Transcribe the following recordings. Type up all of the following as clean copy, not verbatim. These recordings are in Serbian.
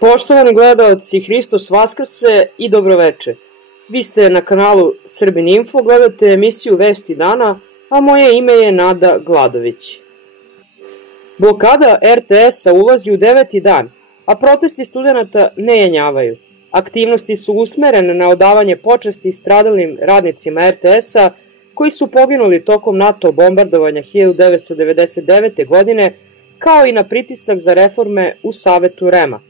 Poštovani gledaoci, Hristos Vaskrse i dobroveče. Vi ste na kanalu Srbin Info, gledate emisiju Vesti dana, a moje ime je Nada Gladović. Blokada RTS-a ulazi u 9. dan, a protesti studenata ne jenjavaju. Aktivnosti su usmerene na odavanje počasti stradalim radnicima RTS-a koji su poginuli tokom NATO bombardovanja 1999. godine, kao i na pritisak za reforme u Savetu REM-a.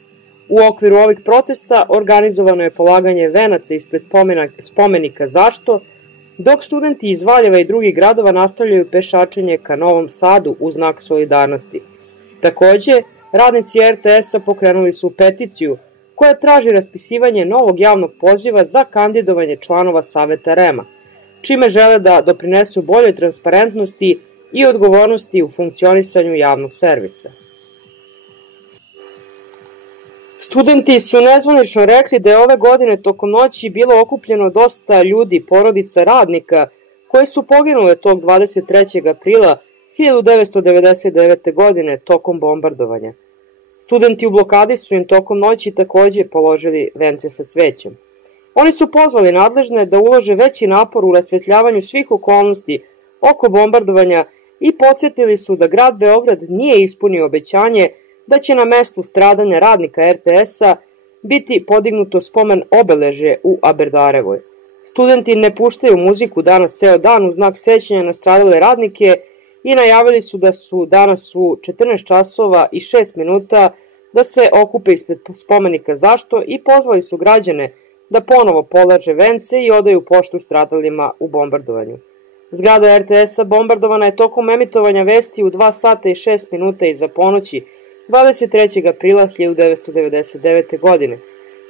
U okviru ovih protesta organizovano je polaganje venaca ispred spomenika Zašto, dok studenti iz Valjeva i drugih gradova nastavljaju pešačenje ka Novom Sadu u znak solidarnosti. Takođe, radnici RTS-a pokrenuli su peticiju koja traži raspisivanje novog javnog poziva za kandidovanje članova Saveta REM-a, čime žele da doprinesu boljoj transparentnosti i odgovornosti u funkcionisanju javnog servisa. Studenti su nezvanično rekli da je ove godine tokom noći bilo okupljeno dosta ljudi, porodica, radnika, koji su poginule tog 23. aprila 1999. godine tokom bombardovanja. Studenti u blokadi su im tokom noći takođe položili vence sa cvećem. Oni su pozvali nadležne da ulože veći napor u rasvetljavanju svih okolnosti oko bombardovanja i podsjetili su da grad Beograd nije ispunio obećanje da će na mestu stradanja radnika RTS-a biti podignuto spomen obeležje u Aberdarevoj. Studenti ne puštaju muziku danas ceo dan u znak sećanja na stradale radnike i najavili su da su danas u 14 časova i 6 minuta da se okupe ispred spomenika Zašto i pozvali su građane da ponovo polaže vence i odaju poštu stradalima u bombardovanju. Zgrada RTS-a bombardovana je tokom emitovanja vesti u 2 sata i 6 minuta iza ponoći 23. aprila 1999. godine.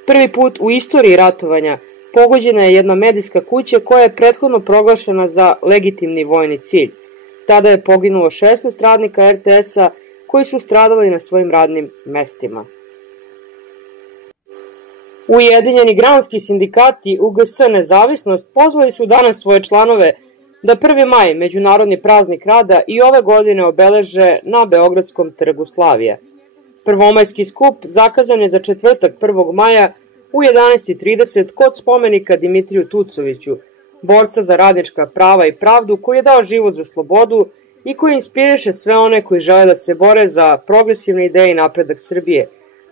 Prvi put u istoriji ratovanja pogođena je jedna medijska kuća koja je prethodno proglašena za legitimni vojni cilj. Tada je poginulo 16 radnika RTS-a koji su stradali na svojim radnim mestima. Ujedinjeni granski sindikati UGS Nezavisnost pozvali su danas svoje članove da 1. maj, međunarodni praznik rada, i ove godine obeleže na Beogradskom trgu Slavija. Prvomajski skup zakazan je za četvrtak 1. maja u 11:30 kod spomenika Dimitriju Tucoviću, borca za radnička prava i pravdu koji je dao život za slobodu i koji inspiriše sve one koji žele da se bore za progresivne ideje i napredak Srbije,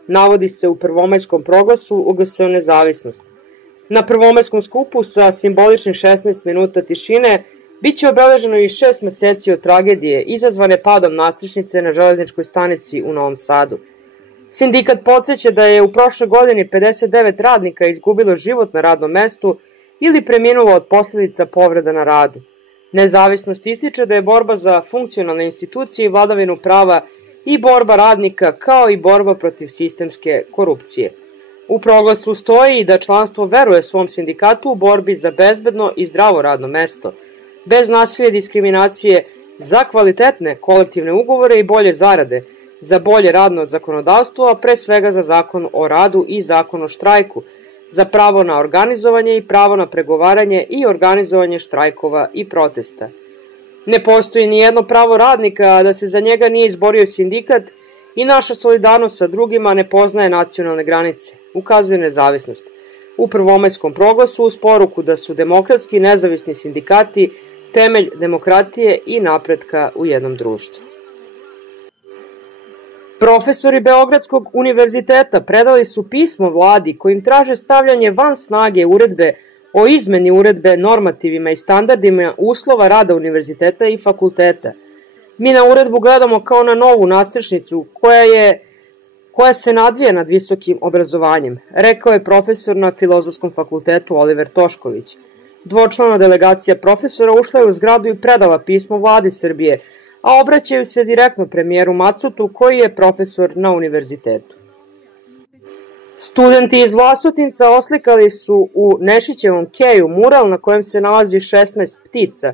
navodi se u prvomajskom proglasu UGS Nezavisnost. Na prvomajskom skupu sa simboličnih 16 minuta tišine biće obeleženo i 6 meseci od tragedije izazvane padom nastrešnice na železničkoj stanici u Novom Sadu. Sindikat podsjeća da je u prošle godini 59 radnika izgubilo život na radnom mestu ili preminulo od posljedica povreda na radu. Nezavisnost ističe da je borba za funkcionalne institucije i vladavinu prava i borba radnika kao i borba protiv sistemske korupcije. U proglasu stoji da članstvo veruje svom sindikatu u borbi za bezbedno i zdravo radno mesto, bez nasilja i diskriminacije, za kvalitetne kolektivne ugovore i bolje zarade, za bolje radno zakonodavstvo, a pre svega za zakon o radu i zakon o štrajku, za pravo na organizovanje i pravo na pregovaranje i organizovanje štrajkova i protesta. Ne postoji ni jedno pravo radnika da se za njega nije izborio sindikat i naša solidarnost sa drugima ne poznaje nacionalne granice, ukazuje Nezavisnost. U prvomajskom proglasu uz poruku da su demokratski nezavisni sindikati temelj demokratije i napretka u jednom društvu. Profesori Beogradskog univerziteta predali su pismo vladi kojim traže stavljanje van snage uredbe o izmeni uredbe normativima i standardima uslova rada univerziteta i fakulteta. Mi na uredbu gledamo kao na novu nastrešnicu koja se nadvija nad visokim obrazovanjem, rekao je profesor na Filozofskom fakultetu Oliver Tošković. Dvočlana delegacija profesora ušla je u zgradu i predala pismo vladi Srbije, a obraćaju se direktno premijeru Macutu koji je profesor na univerzitetu. Studenti iz Vlasotinca oslikali su u Nešićevom keju mural na kojem se nalazi 16 ptica,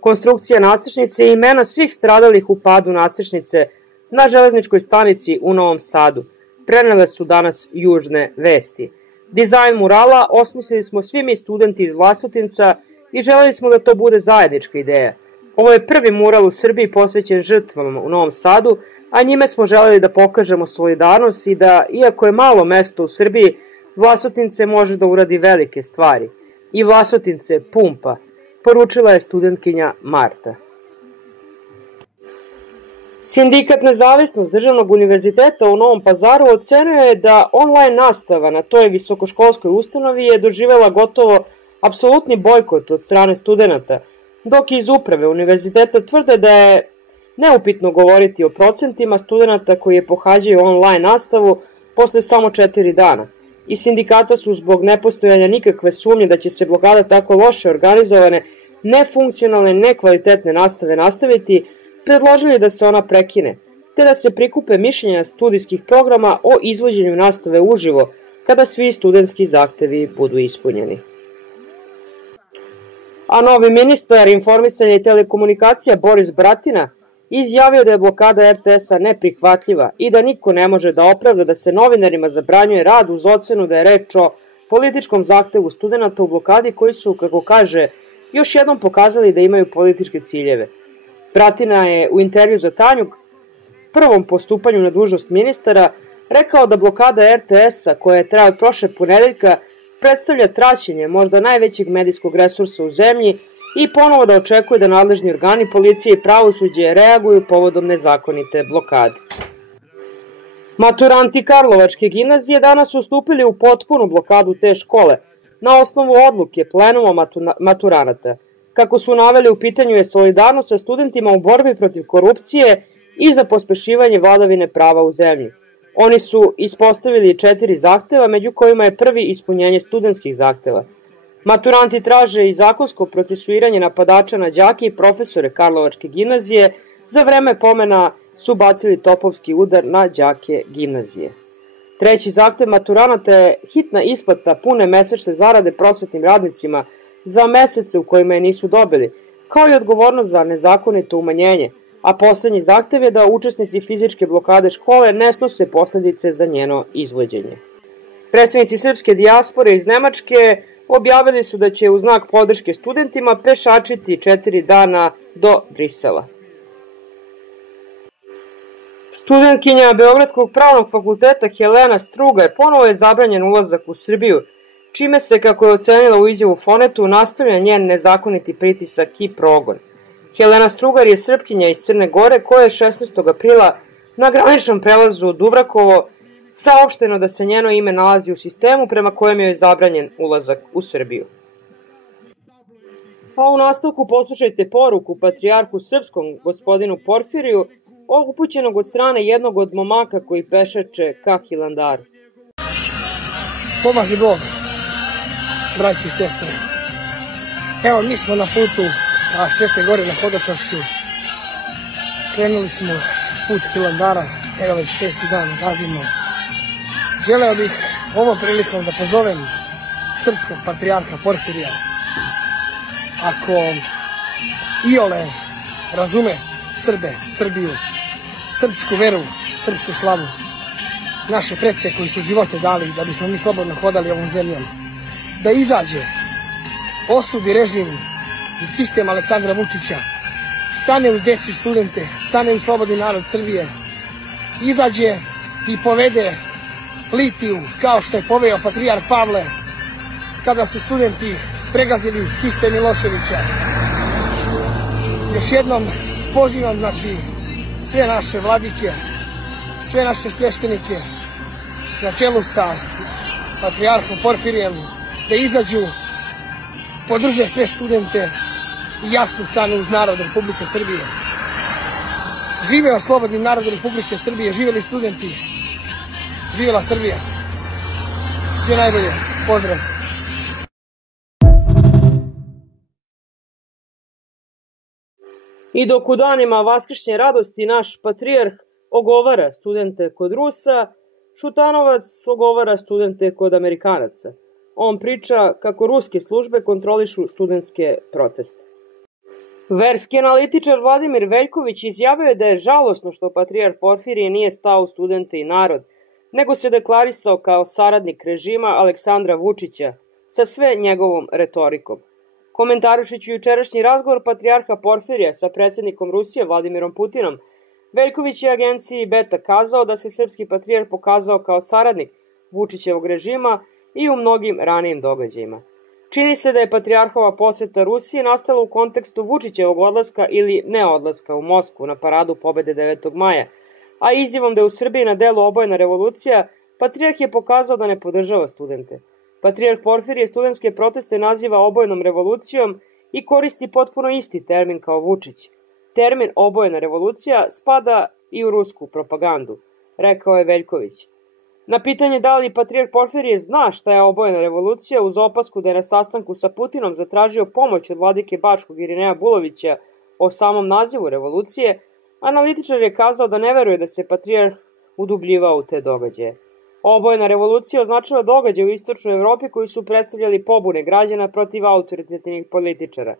konstrukcija nastrešnice i imena svih stradalih u padu nastrešnice na železničkoj stanici u Novom Sadu. Prenele su danas južne vesti. Dizajn murala osmislili smo svi mi studenti iz Vlasotinca i želeli smo da to bude zajednička ideja. Ovo je prvi mural u Srbiji posvećen žrtvama u Novom Sadu, a njime smo želeli da pokažemo solidarnost i da, iako je malo mesto u Srbiji, Vlasotince može da uradi velike stvari. I Vlasotince pumpa, poručila je studentkinja Marta. Sindikat Nezavisnost Državnog univerziteta u Novom Pazaru ocenio je da online nastava na toj visokoškolskoj ustanovi je doživela gotovo apsolutni bojkot od strane studenta, dok iz uprave univerziteta tvrde da je neupitno govoriti o procentima studenta koji je pohađaju online nastavu posle samo 4 dana. I sindikata su zbog nepostojanja nikakve sumnje da će se blokada tako loše organizovane, nefunkcionalne, nekvalitetne nastave nastaviti, predložili da se ona prekine, te da se prikupe mišljenja studijskih programa o izvođenju nastave uživo, kada svi studentski zahtevi budu ispunjeni. A novi ministar informisanja i telekomunikacija Boris Bratina izjavio da je blokada RTS-a neprihvatljiva i da niko ne može da opravda da se novinarima zabranjuje rad uz ocenu da je reč o političkom zahtevu studenta u blokadi koji su, kako kaže, još jednom pokazali da imaju političke ciljeve. Bratina je u intervju za Tanjug, prvom postupanju na dužnost ministara, rekao da blokada RTS-a, koja je trajala od prošle ponedeljka, predstavlja traćenje možda najvećeg medijskog resursa u zemlji i ponovo da očekuje da nadležni organi, policije i pravosuđe reaguju povodom nezakonite blokade. Maturanti Karlovačke gimnazije danas su stupili u potpunu blokadu te škole na osnovu odluke plenuma maturanata. Kako su naveli, u pitanju je solidarnost sa studentima u borbi protiv korupcije i za pospešivanje vladavine prava u zemlji. Oni su ispostavili 4 zahteva, među kojima je prvi ispunjenje studentskih zahteva. Maturanti traže i zakonsko procesuiranje napadača na đake i profesore Karlovačke gimnazije, za vreme pomena su bacili topovski udar na đake gimnazije. Treći zahtev maturanata je hitna isplata pune mesečne zarade prosvetnim radnicima za mesece u kojima je nisu dobili, kao i odgovornost za nezakonito umanjenje, a poslednji zahtev je da učesnici fizičke blokade škole ne snose posledice za njeno izvođenje. Predstavnici srpske dijaspore iz Nemačke objavili su da će u znak podrške studentima pešačiti 4 dana do Brisela. Studentkinja Beogradskog pravnog fakulteta Helena Strugar ponovo je zabranjen ulazak u Srbiju, čime se, kako je ocenila u izjavu Fonetu, nastavlja njen nezakoniti pritisak i progon. Helena Strugar je Srpkinja iz Crne Gore koja je 16. aprila na graničnom prelazu Dubrakovo saopšteno da se njeno ime nalazi u sistemu prema kojem je zabranjen ulazak u Srbiju. A u nastavku poslušajte poruku patrijarhu srpskom gospodinu Porfiriju, upućenog od strane jednog od momaka koji pešače ka Hilandaru. Pomaži Bog, braći i sestre. Evo, mi smo na putu ka Svete Gore na Hodočašću. Krenuli smo put Hilandara, evo već 6. dan gazimo. Želeo bih ovom prilikom da pozovem srpskog patrijarha Porfirija. Ako iole razume Srbe, Srbiju, srpsku veru, srpsku slavu, naše pretke koji su živote dali da bismo mi slobodno hodali ovom zemljom, da izađe, osudi režim i sistem Aleksandra Vučića, stane uz decu i studente, stane uz slobodni narod Srbije, izađe i povede litiju kao što je poveo patrijarh Pavle kada su studenti pregazili sistem Miloševića. Još jednom pozivam, znači, sve naše vladike, sve naše sveštenike na čelu sa patrijarhom Porfirijem da izađu, podrže sve studente i jasno stanu uz narod Republike Srbije. Živeo slobodni narod Republike Srbije, živeli studenti, živela Srbija. Sve najbolje, pozdrav! I dok u danima vaskršnje radosti naš patrijarh ogovara studente kod Rusa, Šutanovac ogovara studente kod Amerikanaca. On priča kako ruske službe kontrolišu studentske proteste. Verski analitičar Vladimir Veljković izjavio je da je žalosno što patrijarh Porfirije nije stao u studente i narod, nego se deklarisao kao saradnik režima Aleksandra Vučića sa sve njegovom retorikom. Komentarušiću jučerašnji razgovor patrijarha Porfirija sa predsjednikom Rusije Vladimirom Putinom, Veljković je agenciji Beta kazao da se srpski patrijarh pokazao kao saradnik Vučićevog režima i u mnogim ranijim događajima. Čini se da je patrijarhova poseta Rusije nastala u kontekstu Vučićevog odlaska ili neodlaska u Moskvu na paradu pobede 9. maja, a izjavom da je u Srbiji na delu obojena revolucija, patrijarh je pokazao da ne podržava studente. Patrijarh Porfirije studentske proteste naziva obojenom revolucijom i koristi potpuno isti termin kao Vučić. Termin obojena revolucija spada i u rusku propagandu, rekao je Veljković. Na pitanje da li patrijarh Porfirije zna šta je obojena revolucija, uz opasku da je na sastanku sa Putinom zatražio pomoć od vladike Bačkog Irineja Bulovića o samom nazivu revolucije, analitičar je kazao da ne veruje da se patrijarh udubljivao u te događaje. Obojena revolucija označava događaje u istočnoj Evropi koji su predstavljali pobune građana protiv autoritativnih političara.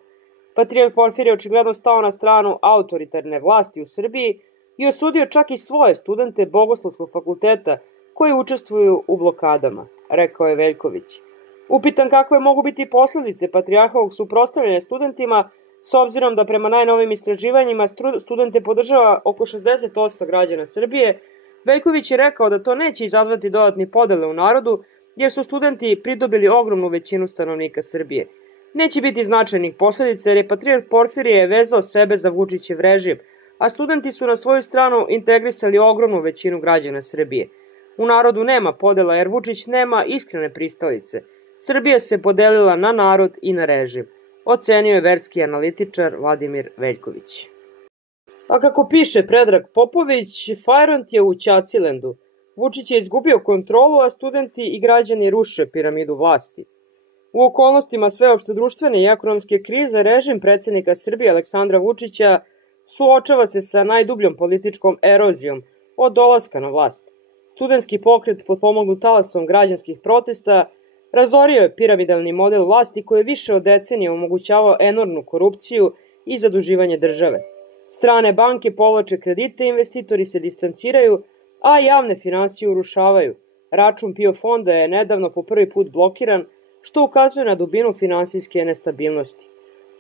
Patrijarh Porfirije očigledno stao na stranu autoritarne vlasti u Srbiji i osudio čak i svoje studente Bogoslovskog fakulteta koji učestvuju u blokadama, rekao je Veljković. Upitan kakve mogu biti posledice patrijarhovog suprotstavljanja studentima, s obzirom da prema najnovim istraživanjima studente podržava oko 60% građana Srbije, Veljković je rekao da to neće izazvati dodatni podele u narodu, jer su studenti pridobili ogromnu većinu stanovnika Srbije. Neće biti značajnih posledica jer je patrijarh Porfirije vezao sebe za Vučićev režim, a studenti su na svoju stranu integrisali ogromnu većinu građana Srbije. U narodu nema podela jer Vučić nema iskrene pristalice. Srbija se podelila na narod i na režim, ocenio je verski analitičar Vladimir Veljković. A kako piše Predrag Popović, Fajront je u Ćacilendu. Vučić je izgubio kontrolu, a studenti i građani ruše piramidu vlasti. U okolnostima sveopšte društvene i ekonomske krize, režim predsjednika Srbije Aleksandra Vučića suočava se sa najdubljom političkom erozijom od dolaska na vlast. Studentski pokret potpomognut talasom građanskih protesta razorio je piramidalni model vlasti koji je više od decenije omogućavao enormnu korupciju i zaduživanje države. Strane banke povlače kredite, investitori se distanciraju, a javne finansije urušavaju. Račun PIO fonda je nedavno po prvi put blokiran, što ukazuje na dubinu finansijske nestabilnosti.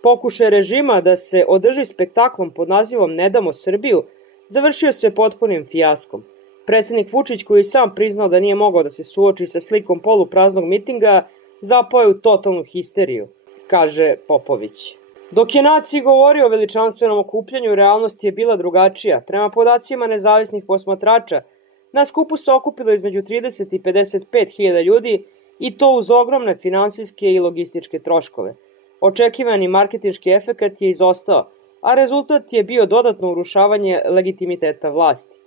Pokušaj režima da se održi spektaklom pod nazivom Ne damo Srbiju završio se potpunim fijaskom. Predsjednik Vučić, koji sam priznao da nije mogao da se suoči sa slikom polupraznog mitinga, zapao je u totalnu histeriju, kaže Popović. Dok je naciji govorio o veličanstvenom okupljanju, realnost je bila drugačija. Prema podacima nezavisnih posmatrača, na skupu se okupilo između 30 i 55 hiljada ljudi i to uz ogromne finansijske i logističke troškove. Očekivani marketinški efekat je izostao, a rezultat je bio dodatno urušavanje legitimiteta vlasti.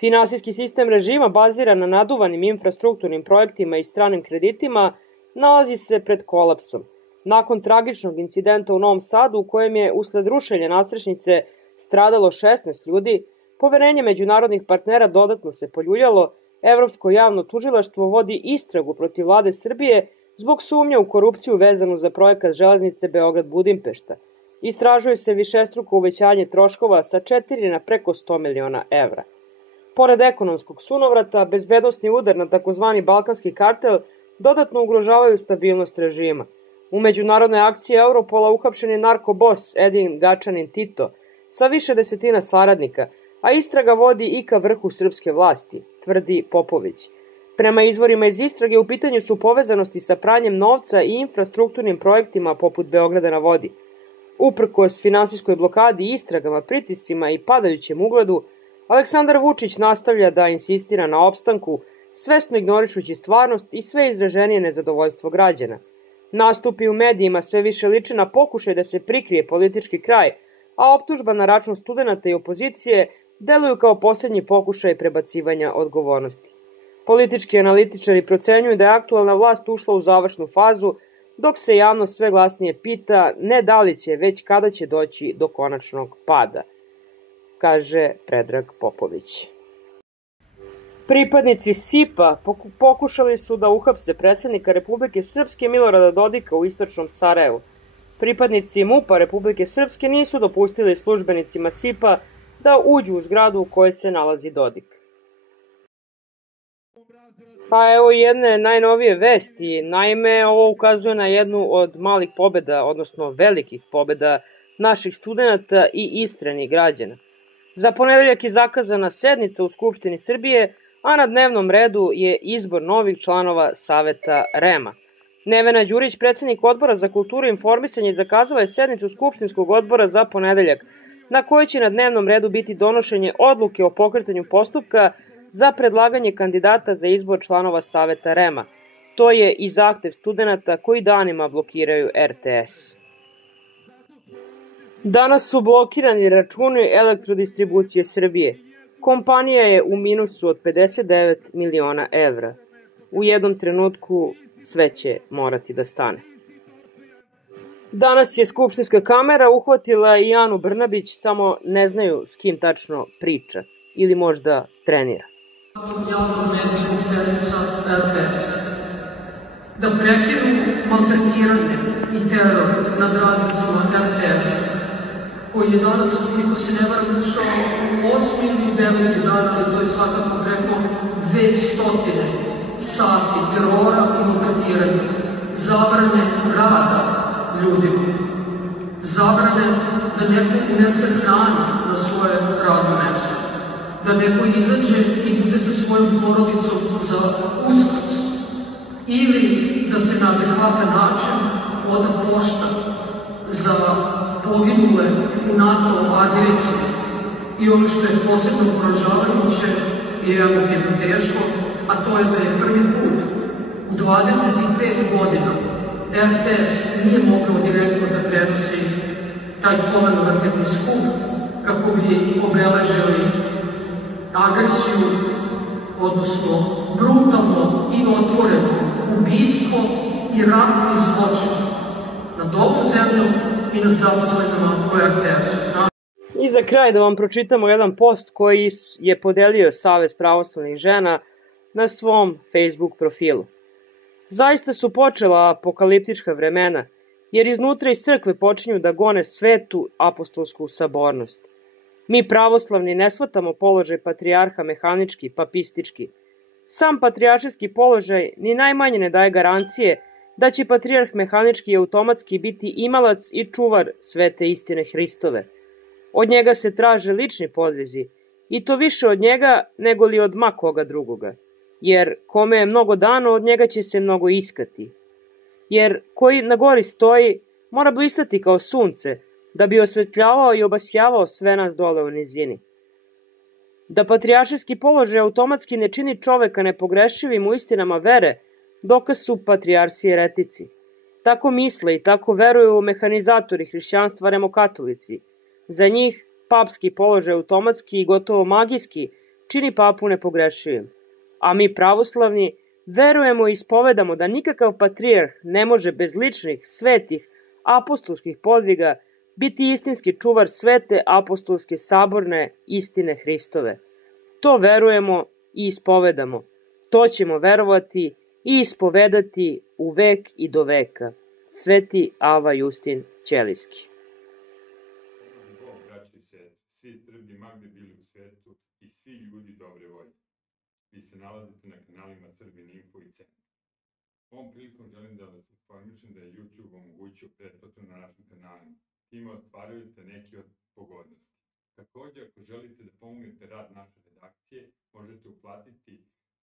Finansijski sistem režima baziran na naduvanim infrastrukturnim projektima i stranim kreditima nalazi se pred kolapsom. Nakon tragičnog incidenta u Novom Sadu u kojem je usled rušenja nadstrešnice stradalo 16 ljudi, poverenje međunarodnih partnera dodatno se poljuljalo, Evropsko javno tužilaštvo vodi istragu protiv vlade Srbije zbog sumnje u korupciju vezanu za projekat železnice Beograd-Budimpešta. Istražuje se višestruko uvećanje troškova sa 4 na preko 100 miliona evra. Pored ekonomskog sunovrata, bezbednosni udar na takozvani balkanski kartel dodatno ugrožavaju stabilnost režima. U međunarodnoj akciji Europola uhapšen je narkobos Edin Gačanin Tito sa više desetina saradnika, a istraga vodi i ka vrhu srpske vlasti, tvrdi Popović. Prema izvorima iz istrage u pitanju su povezanosti sa pranjem novca i infrastrukturnim projektima poput Beograda na vodi. Uprkos finansijskoj blokadi, istragama, pritiscima i padajućem ugledu, Aleksandar Vučić nastavlja da insistira na opstanku, svesno ignorišući stvarnost i sve izraženije nezadovoljstvo građana. Nastupi u medijima sve više liče na pokušaj da se prikrije politički kraj, a optužba na račun studenata i opozicije deluju kao posljednji pokušaj prebacivanja odgovornosti. Politički analitičari procenjuju da je aktualna vlast ušla u završnu fazu, dok se javnost sve glasnije pita ne da li će, već kada će doći do konačnog pada, kaže Predrag Popović. Pripadnici SIP-a pokušali su da uhapse predsjednika Republike Srpske Milorada Dodika u istočnom Sarajevu. Pripadnici MUP-a Republike Srpske nisu dopustili službenicima SIP-a da uđu u zgradu u kojoj se nalazi Dodik. Pa evo jedne najnovije vesti. Naime, ovo ukazuje na jednu od malih pobeda, odnosno velikih pobeda naših studenta i istrenih građana. Za ponedeljak je zakazana sednica u Skupštini Srbije, a na dnevnom redu je izbor novih članova Saveta REM-a. Nevena Đurić, predsednik Odbora za kulturu i informisanje, zakazala je sednicu Skupštinskog odbora za ponedeljak, na kojoj će na dnevnom redu biti donošenje odluke o pokretanju postupka za predlaganje kandidata za izbor članova Saveta REM-a. To je i zahtev studenta koji danima blokiraju RTS. Danas su blokirani računi Elektrodistribucije Srbije. Kompanija je u minusu od 59 miliona evra. U jednom trenutku sve će morati da stane. Danas je Skupštinska kamera uhvatila i Anu Brnabić, samo ne znaju s kim tačno priča ili možda trenira. Javnog medijskog servisa RTS. Da prekinu maltretiranje i teror nad radnicima RTS, koji je danas, koliko se ne varam, ušao 8. ili 9. dan, ali to je svakako preko 200 sati terora i maltretiranja, zabrane rada ljudima, zabrane da neko unese hranu na svoje radno mesto, da neko izađe i bude sa svojom porodicom za Uskrs, ili da se na adekvatan način oda pošta za poginule u NATO agresiji. I ono što je posebno poražavajuće i emotivno teško, a to je da je prvi put u 25 godina RTS nije mogao direktno da prenosi taj komemoratiivni skup kako bi obeležili agresiju, odnosno brutalno i otvoreno ubistvo i ratni zločin nad ovom zemljom i nad zaposlenima u RTS-u. I za kraj da vam pročitamo jedan post koji je podelio Savez pravoslavnih žena na svom Facebook profilu. Zaista su počela apokaliptička vremena, jer iznutra iz crkve počinju da gone svetu apostolsku sabornost. Mi pravoslavni ne shvatamo položaj patrijarha mehanički, papistički. Sam patrijaršijski položaj ni najmanje ne daje garancije da će patrijarh mehanički i automatski biti imalac i čuvar svete istine Hristove. Od njega se traže lični podvizi, i to više od njega nego li od ma koga drugoga. Jer kome je mnogo dano, od njega će se mnogo iskati. Jer koji na gori stoji, mora blistati kao sunce, da bi osvetljavao i obasjavao sve nas dole u nizini. Da patrijaršijski položaj automatski ne čini čoveka nepogrešivim u istinama vere, dokaz su patrijarsi i eretici. Tako misle i tako veruju mehanizatori hrišćanstva remokatolici. Za njih papski položaj automatski i gotovo magijski čini papu nepogrešivim. A mi pravoslavni verujemo i ispovedamo da nikakav patrijarh ne može bez ličnih, svetih, apostolskih podviga biti istinski čuvar svete apostolske saborne istine Hristove. To verujemo i ispovedamo. To ćemo verovati i ispovedati u vek i do veka. Sveti Ava Justin Ćelijski. Svi Srbi magde bili u svetu i svi ljudi dobre volje. Vi se nalazite na kanalima Srbin Info i Centar. Ovom prilikom želim da vas informišem da je YouTube omogućio pretplatu na našim kanalima. Time ostvarujete neke od pogodnosti. Također, ako želite da pomognete rad naše redakcije, možete uplatiti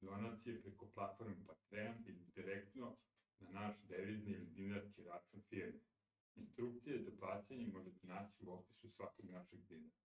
donacije preko platforme Patreon ili direktno na naš devizni ili dinarski račun firme. Instrukcije za plaćanje možete naći u opisu svakog našeg videa.